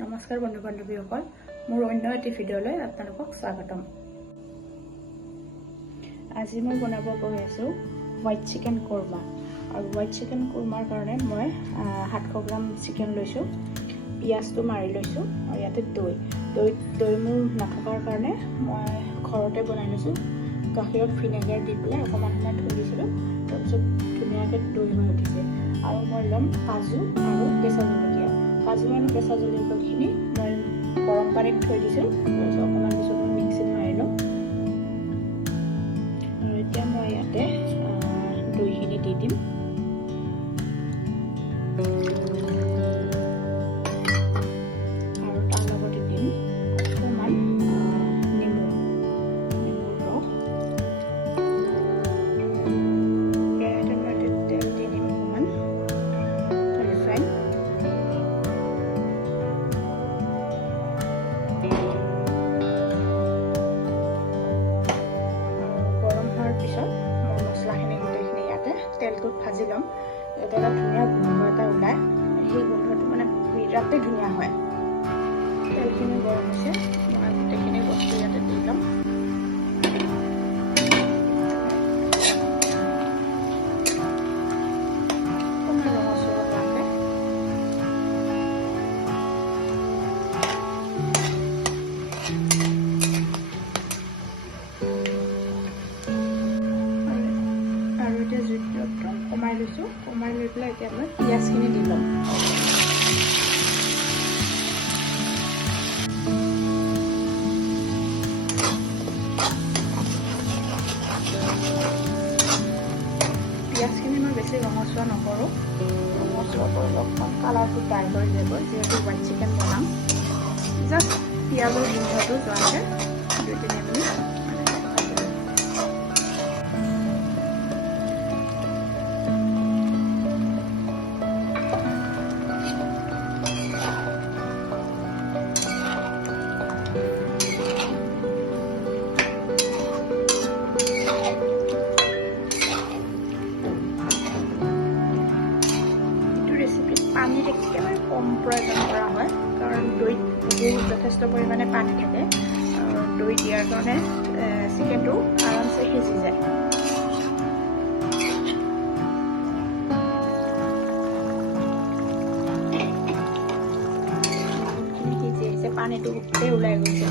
নমস্কাৰ বন্ধু বান্ধৱীসকল, মোৰ অন্য এটি ভিডিঅ'লৈ আপোনালোকক স্বাগতম। আজি মই বনাব গৈ আছোঁ হোৱাইট চিকেন কোৰমা। আৰু হোৱাইট চিকেন কোৰমাৰ কাৰণে মই 700 গ্ৰাম চিকেন লৈছোঁ, পিঁয়াজটো মাৰি লৈছোঁ আৰু ইয়াতে দৈ মোৰ নথকাৰ কাৰণে মই ঘৰতে বনাই লৈছোঁ। গাখীৰত ভিনেগাৰ দি পেলাই অকণমান সময় থৈ দিছিলোঁ, তাৰপিছত ধুনীয়াকৈ দৈ হৈ উঠিছে। আৰু মই ল'ম কাজু আৰু কেঁচা জলকীয়া। কাজু আৰু কেঁচা জলকীয়াখিনি মই গৰম পানীত থৈ দিছোঁ, তাৰপিছত অকণমান পিছত মই মিক্সিত মাৰি ল'ম। আৰু এতিয়া মই ইয়াতে দৈখিনি দি দিম। আৰু তাৰ লগতে দিম অকণমান নেমুৰ ৰস। কেৰাহীতে মই তেল দি দিম অকণমান ৰিফাইন। তেলটোত ভাজি ল'ম, যাতে এটা ধুনীয়া গোন্ধ এটা ওলায়। সেই গোন্ধটো মানে বিৰাটেই ধুনীয়া হয়। তেলখিনি গৰম হৈছে, মই গোটেইখিনি বস্তু ইয়াতে দি ল'ম। কমাই লৈ পেলাই এতিয়া মই পিঁয়াজখিনি দি ল'ম। পিঁয়াজখিনি মই বেছি ৰঙচুৱা নকৰোঁ, ৰঙচুৱা কৰিলে অকণমান কালাৰটো ডাৰ্ক হৈ যাব, যিহেতু হোৱাইট চিকেন বনাম। জাষ্ট পিঁয়াজৰ গোন্ধটো যোৱাকৈ 2-3 মিনিট পানীত একেবাৰে কম প্ৰয়োজন কৰা হয়, কাৰণ দৈত যথেষ্ট পৰিমাণে পানী থাকে। আৰু দৈ দিয়াৰ কাৰণে চিকেনটো আৰামছে সিজি যায়। সিজি আহিছে, পানীটো গোটেই ওলাই গৈছে।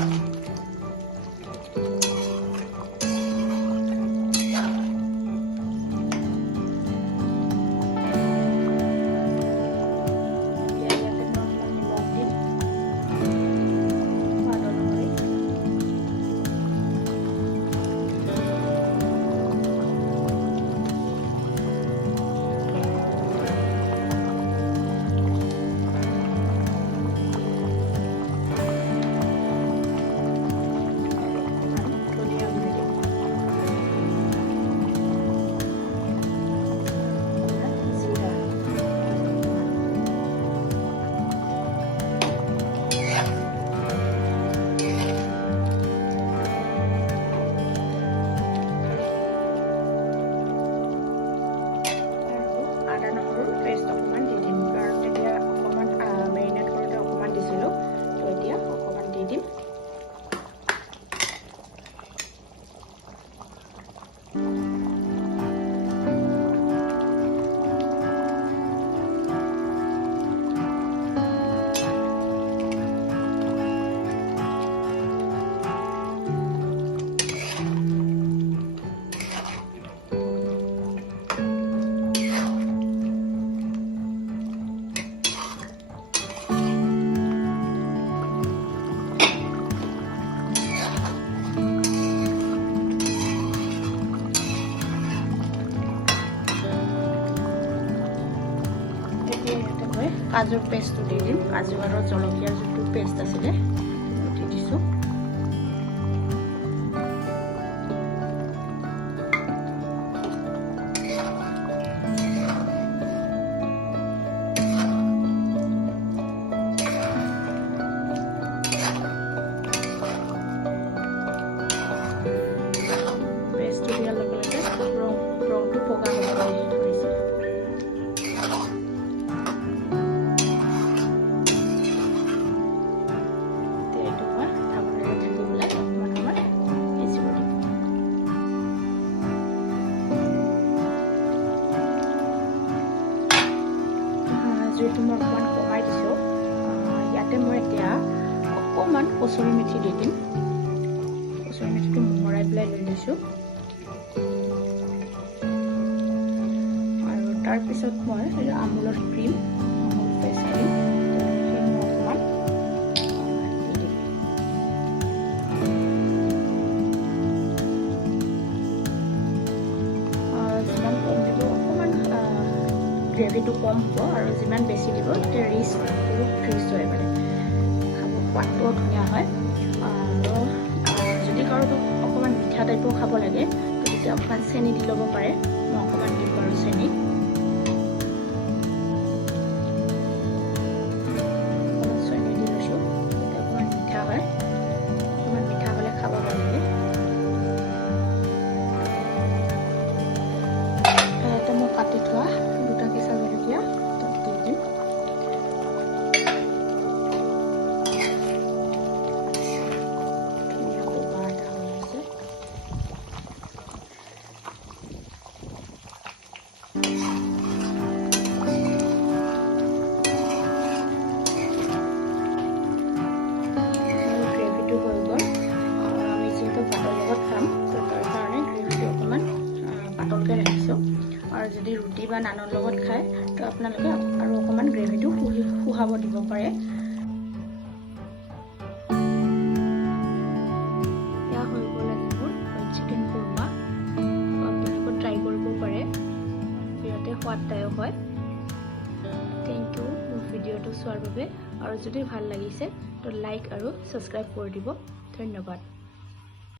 কাজুৰ পেষ্টটো দি দিম। কাজু আৰু জলকীয়াৰ যিটো পেষ্ট আছিলে দি দিছোঁ। পেষ্টটো দিয়াৰ লগে লগে ৰংটো বগা হ'ব ধৰিছে। ইয়াতে মই এতিয়া অকণমান কচুৰি মেথি দি দিম। কচুৰি মেথিটো মোহৰাই পেলাই লৈ লৈছোঁ। আৰু তাৰপিছত মই আমুলৰ ক্ৰীম, আমুল ফ্ৰেছ ক্ৰীম অকণমান দি দিম। যিমান কম দিব অকণমান গ্ৰেভিটো কম হ'ব, আৰু যিমান বেছি দিব তেতিয়া ৰিচ বহুত ৰিচ হয়, মানে খাব সোৱাদটোও ধুনীয়া হয়। আৰু যদি কাৰোবাক অকণমান মিঠা টাইপৰ খাব লাগে তেতিয়া অকণমান চেনি দি ল'ব পাৰে। মই অকণমান দিম বাৰু চেনি। অকণমান চেনি দি লৈছোঁ, তেতিয়া অকণমান মিঠা হয়। অকণমান মিঠা হ'লে খাব লাগে। ইয়াতে মই কাটি থোৱা দুটা কেঁচা জলকীয়া তাত দি দিম। গ্ৰেভিটো হৈ গ'ল। আমি যিহেতু ভাতৰ লগত খাম, তো তাৰ কাৰণে গ্ৰেভিটো অকণমান পাতলকৈ ৰাখিছোঁ। আৰু যদি ৰুটি বা নানৰ লগত খায় তো আপোনালোকে আৰু অকণমান গ্ৰেভিটো শুহাব দিব পাৰে। এয়া হৈ গ'ল আজি মোৰ হোৱাইট চিকেন কোৰ্মা। আপোনালোকে ট্ৰাই কৰিব পাৰে, বিৰাটেই সোৱাদদায়ক হয়। থেংক ইউ মোৰ ভিডিঅ'টো চোৱাৰ বাবে। আৰু যদি ভাল লাগিছে তো লাইক আৰু ছাবস্ক্ৰাইব কৰি দিব। ধন্যবাদ।